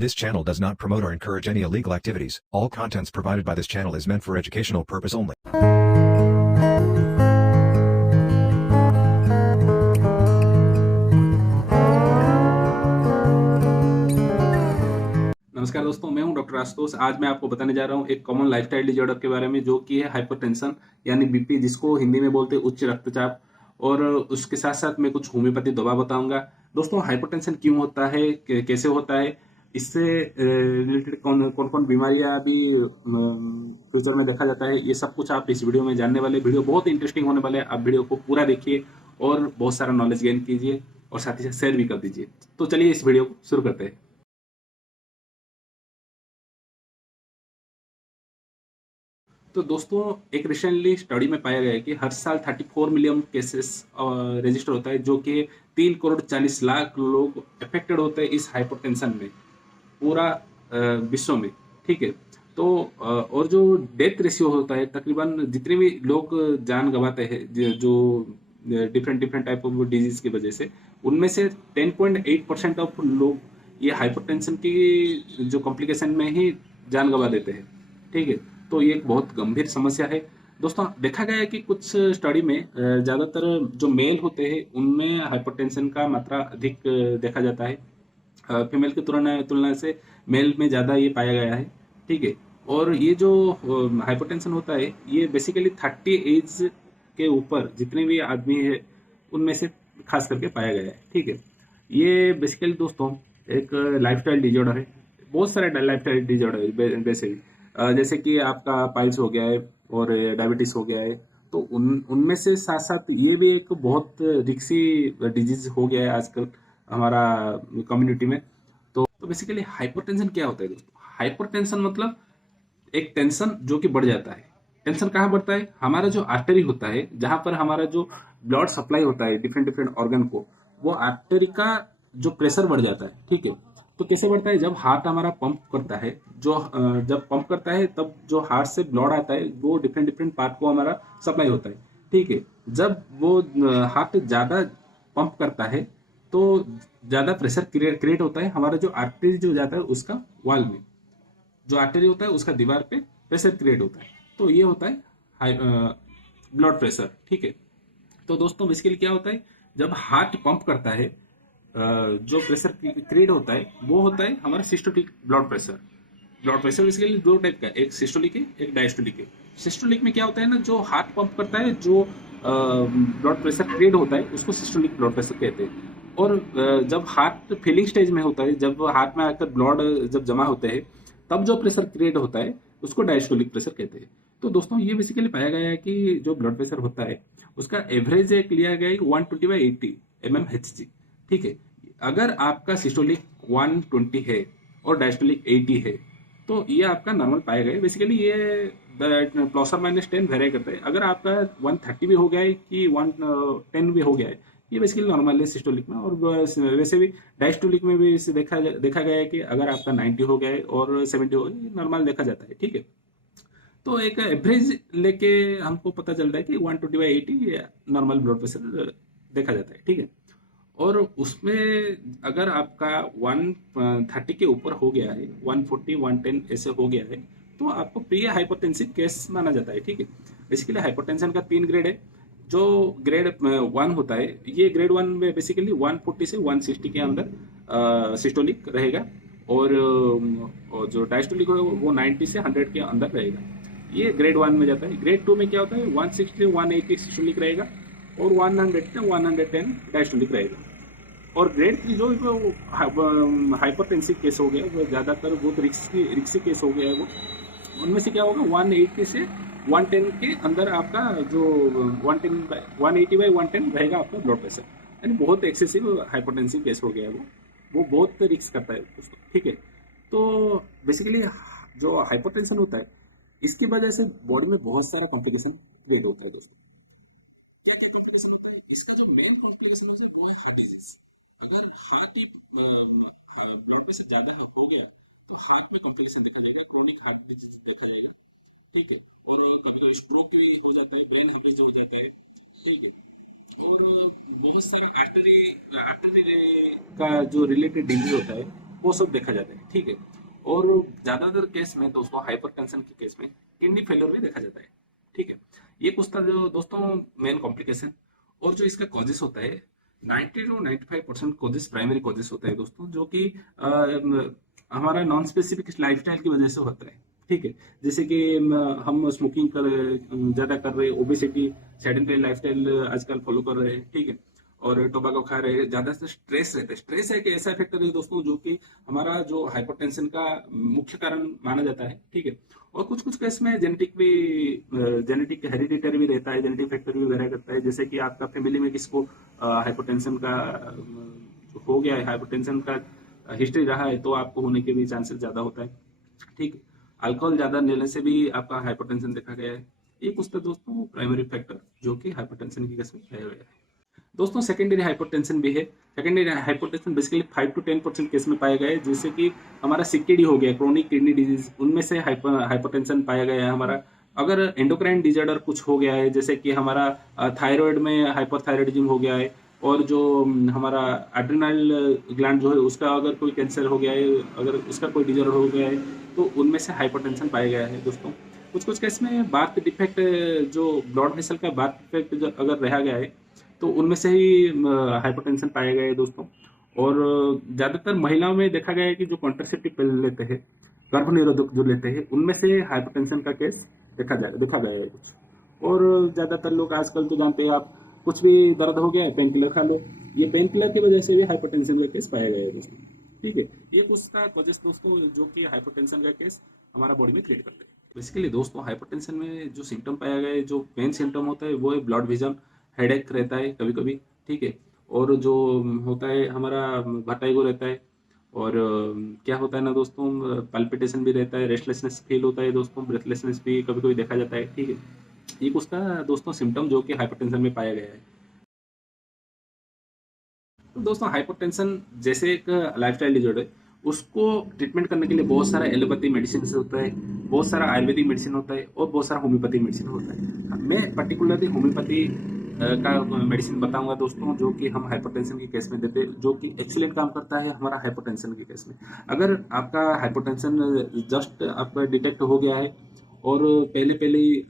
This channel does not promote or encourage any illegal activities. All contents provided by this channel is meant for educational purpose only. नमस्कार दोस्तों, मैं हूं doctor Ashutosh. आज मैं आपको बताने जा रहा हूं एक कॉमन लाइफस्टाइल डिसऑर्डर के बारे में, जो कि है हाइपरटेंशन यानी बीपी, जिसको हिंदी में बोलते हैं उच्च रक्तचाप। और उसके साथ साथ मैं कुछ होम्योपैथी दवा बताऊंगा। दोस्तों, हाइपरटेंशन क्यों होता है, कैसे होता है, इससे रिलेटेड कौन कौन कौन बीमारियां अभी फ्यूचर में देखा जाता है, ये सब कुछ आप इस वीडियो में जानने वाले। वीडियो बहुत इंटरेस्टिंग होने वाले है। आप वीडियो को पूरा देखिए और बहुत सारा नॉलेज गेन कीजिए और साथ ही साथ शेयर भी कर दीजिए। तो चलिए इस वीडियो को शुरू करते हैं। तो दोस्तों, एक रिसेंटली स्टडी में पाया गया है कि हर साल 34 मिलियन केसेस रजिस्टर होता है, जो कि 3 करोड़ 40 लाख लोग अफेक्टेड होते हैं इस हाइपरटेंशन में, पूरा विश्व में। ठीक है। तो और जो डेथ रेशियो होता है, तकरीबन जितने भी लोग जान गंवाते हैं जो different different type of disease की वजह से, उनमें से 10.8% ऑफ लोग ये हाइपरटेंशन की जो कॉम्प्लिकेशन में ही जान गंवा देते हैं। ठीक है। तो ये एक बहुत गंभीर समस्या है। दोस्तों, देखा गया है कि कुछ स्टडी में ज़्यादातर जो मेल होते हैं उनमें हाइपरटेंशन का मात्रा अधिक देखा जाता है। फीमेल की तुलना तुलना से मेल में ज़्यादा ये पाया गया है। ठीक है। और ये जो हाइपरटेंशन होता है, ये बेसिकली 30 एज के ऊपर जितने भी आदमी है उनमें से खास करके पाया गया है। ठीक है। ये बेसिकली दोस्तों एक लाइफस्टाइल डिजॉर्डर है। बहुत सारे लाइफस्टाइल डिजॉर्डर है वैसे ही। जैसे कि आपका पाइल्स हो गया है और डायबिटीज हो गया है। तो उनमें से साथ साथ ये भी एक बहुत रिक्सी डिजीज हो गया है आजकल हमारा कम्युनिटी में। तो बेसिकली हाइपरटेंशन क्या होता है दोस्तों? हाइपरटेंशन मतलब एक टेंशन जो कि बढ़ जाता है। टेंशन कहाँ बढ़ता है? हमारा जो आर्टरी होता है, जहां पर हमारा जो ब्लड सप्लाई होता है डिफरेंट डिफरेंट ऑर्गन को, वो आर्टरी का जो प्रेशर बढ़ जाता है। ठीक है। तो कैसे बढ़ता है? जब हार्ट हमारा पंप करता है, जब पंप करता है तब जो हार्ट से ब्लड आता है वो डिफरेंट डिफरेंट पार्ट को हमारा सप्लाई होता है। ठीक है। जब वो हार्ट ज्यादा पंप करता है तो ज्यादा प्रेशर क्रिएट होता है हमारा जो आर्टरी जो जाता है उसका वॉल में, जो आर्टरी होता है उसका दीवार पे प्रेशर क्रिएट होता है। तो ये होता है हाई ब्लड प्रेशर। ठीक है। तो दोस्तों, बेसिकली क्या होता है, जब हार्ट पंप करता है जो प्रेशर क्रिएट होता है वो होता है हमारा systolic blood pressure. Blood pressure basically दो टाइप का, एक सिस्टोलिक है, एक डायस्टोलिक है। सिस्टोलिक में क्या होता है ना, जो हार्ट पंप करता है, जो ब्लड प्रेशर क्रिएट होता है उसको सिस्टोलिक ब्लड प्रेशर कहते हैं। और जब हार्ट फीलिंग स्टेज में होता है, जब हार्ट में आकर ब्लड जब जमा होते हैं, तब जो प्रेशर क्रिएट होता है उसको डायस्टोलिक प्रेशर कहते हैं। तो दोस्तों, ये बेसिकली पाया गया है कि जो ब्लड प्रेशर होता है उसका एवरेज एक लिया गया है 120/80 mmHg। ठीक है। अगर आपका सिस्टोलिक 120 है और डायस्टोलिक 80 है, तो ये आपका नॉर्मल पाया गया है। बेसिकली ये ±10 वेरी करता है। अगर आपका 130 भी हो गया है कि 110 भी हो गया है, ये बेसिकली नॉर्मल है सिस्टोलिक में। और वैसे भी डायस्टोलिक में भी इसे देखा गया है कि अगर आपका 90 हो गया है और 70 हो गया, ये नॉर्मल देखा जाता है। ठीक है। तो एक एवरेज लेके हमको पता चलता है कि 120/80 ये नॉर्मल ब्लड प्रेशर देखा जाता है। ठीक है। और उसमें अगर आपका 130 के ऊपर हो गया है, 140 110 ऐसे हो गया है, तो आपको प्री हाइपरटेंसिव केस माना जाता है। ठीक है। बेसिकली हाइपरटेंशन का 3 ग्रेड है। जो ग्रेड 1 होता है, ये ग्रेड 1 में बेसिकली 140 से 160 के अंदर सिस्टोलिक रहेगा। और जो डायस्टोलिक होगा वो 90 से 100 के अंदर रहेगा। ये ग्रेड 1 में जाता है। ग्रेड 2 में क्या होता है, 160 से 180 सिस्टोलिक रहेगा और 100 से 110 डायस्टोलिक रहेगा। और ग्रेड 3 जो हाइपरटेंसिव केस हो गया, वो ज्यादातर बहुत रिक्सी केस हो गया है। वो उनमें से क्या होगा, 180 से 110 के अंदर आपका जो 180/110 रहेगा आपका ब्लड प्रेशर, यानी बहुत एक्सेसिव हाइपरटेंसिव केस हो गया है वो बहुत रिस्क करता है उसको। ठीक है। तो बेसिकली जो हाइपरटेंशन होता है, इसकी वजह से बॉडी में बहुत सारा कॉम्प्लिकेशन क्रिएट होता है। दोस्तों, क्या क्या कॉम्प्लिकेशन होता है? इसका जो मेन कॉम्प्लिकेशन होता है वो है हार्ट डिजीज। अगर हार्ट की ब्लड प्रेशर ज्यादा हो गया तो हार्ट में कॉम्प्लिकेशन देखा जाएगा, क्रोनिक हार्ट डिजीज देखा जाएगा। ठीक है। और कभी कभी स्ट्रोक भी हो जाता है, ब्रेन हेमरेज हो जाता है। ठीक है। और बहुत सारा आर्टरी का जो रिलेटेड डिजीज होता है वो सब देखा जाता है। ठीक है। और ज्यादातर केस में दोस्तों हाइपरटेंशन के केस में किडनी फेलियर भी देखा जाता है, ठीक है। ये कुछ था जो दोस्तों मेन कॉम्प्लिकेशन। और जो इसका कॉजेस होता है 90 to 95% कॉजेस प्राइमरी कॉजेस होता है दोस्तों, जो कि हमारा नॉन स्पेसिफिक लाइफस्टाइल की वजह से होता है, ठीक है। जैसे कि हम स्मोकिंग ज्यादा कर रहे हैं, ओबेसिटी, सेडेंटरी लाइफस्टाइल आजकल फॉलो कर रहे हैं, ठीक है। और टोबैको खा रहे हैं, ज्यादा से स्ट्रेस रहता है। स्ट्रेस एक ऐसा फैक्टर है दोस्तों जो कि हमारा जो हाइपरटेंशन का मुख्य कारण माना जाता है, ठीक है। और कुछ कुछ केस में जेनेटिक हेरिडिटरी भी रहता है, जेनेटिक फैक्टर भी वगैरह करता है। जैसे कि आपका फैमिली में किसको हाइपरटेंशन का हो गया है, हाइपरटेंशन का हिस्ट्री रहा है, तो आपको होने के भी चांसेस ज्यादा होता है, ठीक है। अल्कोहल ज्यादा लेने से भी आपका हाइपरटेंशन देखा गया है। ये कुछ तो दोस्तों प्राइमरी फैक्टर जो कि हाइपरटेंशन की केस में पाया गया है। दोस्तों सेकेंडरी हाइपरटेंशन भी है। Secondary hypertension basically 5 to 10% case में पाया गया है, जैसे कि हमारा सीकेडी हो गया, क्रोनिक किडनी डिजीज, उनमें से हाइपरटेंशन पाया गया है हमारा। अगर एंडोक्राइन डिजॉर्डर कुछ हो गया है, जैसे कि हमारा थायराइड में हाइपरथायराइडिज्म हो गया है, और जो हमारा एड्रिनल ग्लैंड जो है उसका अगर कोई कैंसर हो गया है, अगर उसका कोई डिजॉर्डर हो गया है, तो उनमें से हाइपरटेंशन पाया गया है दोस्तों। कुछ कुछ केस में बार्थ डिफेक्ट, जो ब्लड वेसल का बार्थ डिफेक्ट अगर रह गया है, तो उनमें से ही हाइपरटेंशन पाया गया है दोस्तों। और ज्यादातर महिलाओं में देखा गया है कि जो कॉन्ट्रासेप्टिव पिल लेते हैं, गर्भ निरोधक जो लेते हैं, उनमें से हाइपरटेंशन का केस देखा गया है कुछ। और ज्यादातर लोग आजकल तो जानते हैं आप, कुछ भी दर्द हो गया है पेन किलर खा लो, ये पेन किलर की वजह से भी हाइपरटेंशन का केस पाया गया है दोस्तों, ठीक है। ये कुछ था कॉजेस दोस्तों जो कि हाइपरटेंशन का केस हमारा बॉडी में क्रिएट करते हैं। बेसिकली दोस्तों हाइपरटेंशन में जो सिम्टम पाया गया है, जो मेन सिम्टम होता है वो है ब्लड विजन, हेडेक रहता है कभी कभी, ठीक है। और जो होता है हमारा वर्टाइगो रहता है। और क्या होता है ना दोस्तों, पल्पिटेशन भी रहता है, रेस्टलेसनेस फील होता है दोस्तों, ब्रेथलेसनेस भी कभी कभी देखा जाता है, ठीक है। ये कुछ था दोस्तों सिम्टम जो कि हाइपरटेंशन में पाया गया है। तो दोस्तों हाइपरटेंशन जैसे एक लाइफस्टाइल डिसऑर्डर है, उसको ट्रीटमेंट करने के लिए बहुत सारा एलोपैथी मेडिसिन होता है, बहुत सारा आयुर्वेदिक मेडिसिन होता है, और बहुत सारा होम्योपैथी मेडिसिन होता है। मैं पर्टिकुलरली होम्योपैथी का मेडिसिन बताऊंगा दोस्तों, जो कि हम हाइपरटेंशन के केस में देते हैं, जो कि एक्सीलेंट काम करता है हमारा हाइपरटेंशन के केस में। अगर आपका हाइपरटेंशन जस्ट आपका डिटेक्ट हो गया है, और पहले पहले ही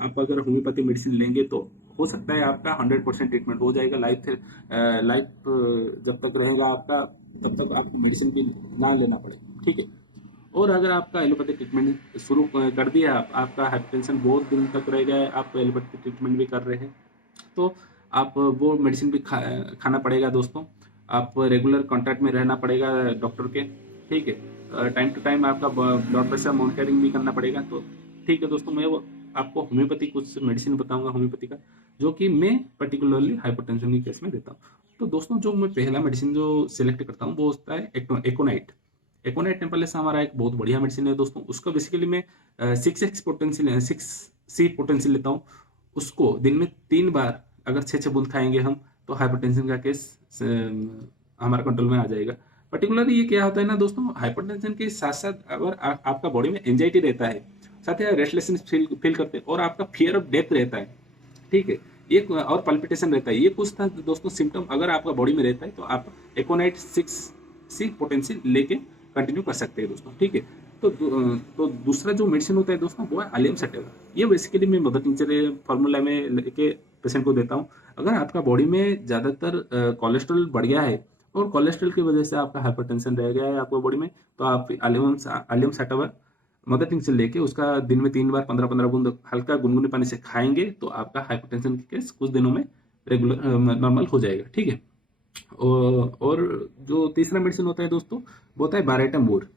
आप अगर होम्योपैथी मेडिसिन लेंगे, तो हो सकता है आपका 100% ट्रीटमेंट हो जाएगा। लाइफ जब तक रहेगा आपका, तब तक आपको मेडिसिन भी ना लेना पड़े, ठीक है। और अगर आपका एलोपैथिक ट्रीटमेंट शुरू कर दिया, आपका हाइपरटेंशन बहुत दिन तक रह गया है, आप एलोपैथिक ट्रीटमेंट भी कर रहे हैं, तो आप वो मेडिसिन भी खाना पड़ेगा दोस्तों। आप रेगुलर कांटेक्ट में रहना पड़ेगा डॉक्टर के, ठीक है। टाइम टू टाइम आपका ब्लड प्रेशर मॉनिटरिंग भी करना पड़ेगा। तो ठीक है दोस्तों, मैं वो आपको होम्योपैथी कुछ मेडिसिन बताऊंगा होम्योपैथी का, जो कि मैं पर्टिकुलरली हाइपरटेंशन के केस में देता हूँ। तो दोस्तों जो मैं पहला मेडिसिन जो सिलेक्ट करता हूँ वो होता है एकोनाइट। एकोनाइट टेम्पलेस हमारा एक बहुत बढ़िया मेडिसिन है दोस्तों। उसका बेसिकली मैं 6x पोटेंशियल 6C पोटेंशियल लेता हूँ। उसको दिन में 3 बार अगर 6-6 बूंद खाएंगे हम, तो हाइपरटेंशन का केस हमारा कंट्रोल में आ जाएगा। पर्टिकुलरली ये क्या होता है ना दोस्तों, हाइपरटेंशन के साथ साथ अगर आपका बॉडी में एंजाइटी रहता है, साथ ही रेस्टलेसनेस फील करते हैं, और आपका फियर ऑफ डेथ रहता है, ठीक है, ये और पल्पिटेशन रहता है, ये कुछ था दोस्तों सिम्टम अगर आपका बॉडी में रहता है, तो आप एकोनाइट 6C पोटेंशियल लेके कंटिन्यू कर सकते हैं दोस्तों, ठीक है। तो दूसरा जो मेडिसिन होता है दोस्तों वो है अलियम सटेवा। ये बेसिकली मैं मदर टिंचर फार्मूला में लेके पेशेंट को देता हूँ। अगर आपका बॉडी में ज़्यादातर कोलेस्ट्रॉल बढ़ गया है, और कोलेस्ट्रॉल की वजह से आपका हाइपरटेंशन रह गया है आपको बॉडी में, तो आप अलियम सटेवा मदर टिंचर लेके उसका दिन में 3 बार 15-15 बूंद हल्का गुनगुने पानी से खाएंगे, तो आपका हाइपरटेंशन की केस कुछ दिनों में रेगुलर नॉर्मल हो जाएगा, ठीक है। और जो तीसरा मेडिसिन होता है दोस्तों वो होता है बारेटा मूर।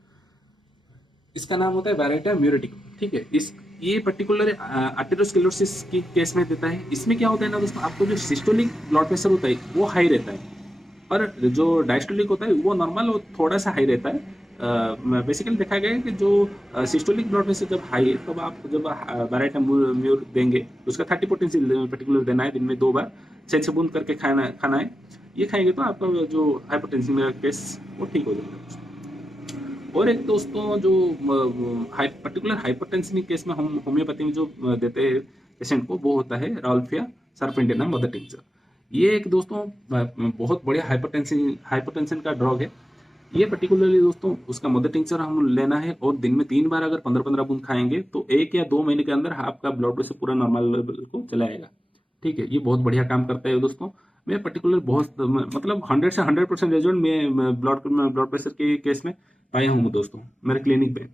इसका नाम होता है बारेटा म्यूरेटिक, ठीक है। इस ये पर्टिकुलर आर्टेरोस्क्लेरोसिस की केस में देता है। इसमें क्या होता है ना दोस्तों, आपको जो सिस्टोलिक ब्लड प्रेशर होता है वो हाई रहता है, और जो डायस्टोलिक होता है वो नॉर्मल और थोड़ा सा हाई रहता है। बेसिकली देखा गया है कि जो सिस्टोलिक ब्लड प्रेशर जब हाई है, तब आप जब बारेटा म्यूर देंगे, उसका 30 पोटेंशियल पर्टिकुलर देना है, दिन में 2 बार 6-6 बूंद करके खाना है। ये खाएंगे तो आपका जो हाइपरटेंशन का केस वो ठीक हो जाएगा। और एक दोस्तों जो पर्टिकुलर हाइपरटेंशन केस में हम होम्योपैथी में जो देते हैं पेशेंट को, वो होता है राल्फिया सर्पेंटेनम मदर टिंचर। ये एक दोस्तों बहुत बढ़िया हाइपरटेंशन का ड्रग है। ये पर्टिकुलरली दोस्तों उसका मदर टिंचर हम लेना है और दिन में 3 बार अगर 15-15 बूंद खाएंगे तो 1 या 2 महीने के अंदर आपका ब्लड प्रेशर पूरा नॉर्मल लेवल को चला आएगा। ठीक है, ये बहुत बढ़िया काम करता है दोस्तों। मैं पर्टिकुलर बहुत मतलब 100 से 100% रिजल्ट में ब्लड प्रेशर के केस में पाया हूँ दोस्तों मेरे क्लिनिक पे।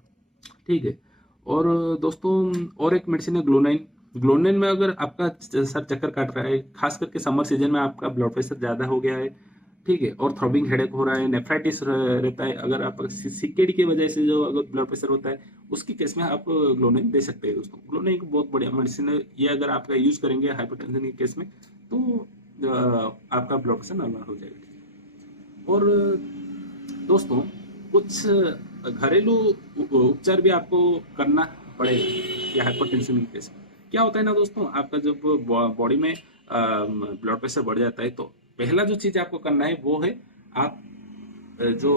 ठीक है, और दोस्तों और एक मेडिसिन है ग्लोनाइन। ग्लोनाइन में अगर आपका सर चक्कर काट रहा है, खास करके समर सीजन में आपका ब्लड प्रेशर ज्यादा हो गया है, ठीक है, और थ्रॉबिंग हेडेक हो रहा है, नेफ्राइटिस रहता है, अगर आप सीकेडी की वजह से जो अगर ब्लड प्रेशर होता है उसकी केस में आप ग्लोनाइन दे सकते हैं दोस्तों। ग्लोनाइन एक बहुत बढ़िया मेडिसिन है, ये अगर आपका यूज करेंगे हाइपरटेंशन के केस में तो आपका ब्लड प्रेशर नॉर्मल हो जाएगा। और दोस्तों कुछ घरेलू उपचार भी आपको करना पड़ेगा ये हाइपरटेंशन के केस में। क्या होता है ना दोस्तों, आपका जब बॉडी में ब्लड प्रेशर बढ़ जाता है तो पहला जो चीज आपको करना है वो है आप जो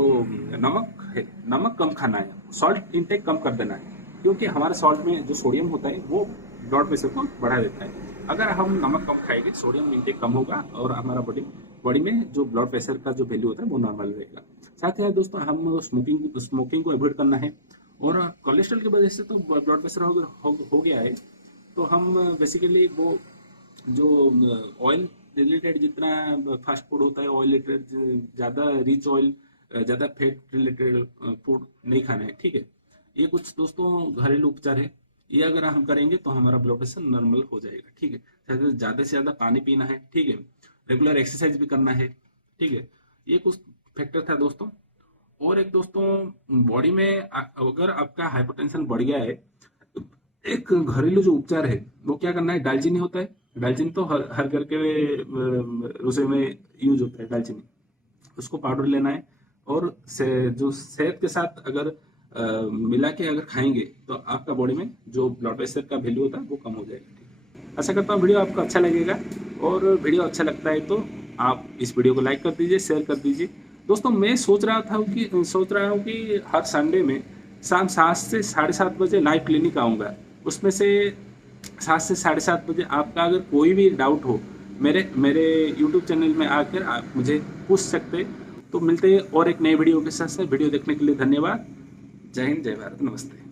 नमक है, नमक कम खाना है, सॉल्ट इंटेक कम कर देना है, क्योंकि हमारे सॉल्ट में जो सोडियम होता है वो ब्लड प्रेशर को बढ़ा देता है। अगर हम नमक कम खाएंगे सोडियम इंटेक कम होगा और हमारा बॉडी में जो ब्लड प्रेशर का जो वैल्यू होता है वो नॉर्मल रहेगा। साथ ही दोस्तों हम स्मोकिंग को अवॉइड करना है, और कोलेस्ट्रॉल की वजह से तो ब्लड प्रेशर हो गया है तो हम बेसिकली वो जो ऑयल रिलेटेड जितना फास्ट फूड होता है, ऑयल रिलेटेड ज़्यादा रिच ऑयल, ज़्यादा फैट रिलेटेड फूड नहीं खाना है। ठीक है, ये कुछ दोस्तों घरेलू उपचार है, ये अगर हम करेंगे तो हमारा ब्लड प्रेशर नॉर्मल हो जाएगा। ठीक है, ज़्यादा से ज़्यादा पानी पीना है। ठीक है, रेगुलर एक्सरसाइज भी करना है। ठीक है, ये कुछ फैक्टर था दोस्तों। और एक दोस्तों बॉडी में अगर आपका हाइपरटेंशन बढ़ गया है, एक घरेलू जो उपचार है वो क्या करना है, दालचीनी होता है, दालचीनी तो हर घर के रसोई में यूज होता है दालचीनी, उसको पाउडर लेना है और जो सेहत के साथ अगर मिला के अगर खाएंगे तो आपका बॉडी में जो ब्लड प्रेशर का वैल्यू होता है वो कम हो जाएगा। ठीक, आशा करता हूँ वीडियो आपको अच्छा लगेगा, और वीडियो अच्छा लगता है तो आप इस वीडियो को लाइक कर दीजिए, शेयर कर दीजिए। दोस्तों मैं सोच रहा हूँ कि हर संडे में शाम 7 से 7:30 बजे लाइव क्लिनिक आऊँगा। उसमें से 7 से 7:30 बजे आपका अगर कोई भी डाउट हो मेरे यूट्यूब चैनल में आकर आप मुझे पूछ सकते। तो मिलते हैं और एक नए वीडियो के साथ। वीडियो देखने के लिए धन्यवाद। जय हिंद, जय भारत, नमस्ते।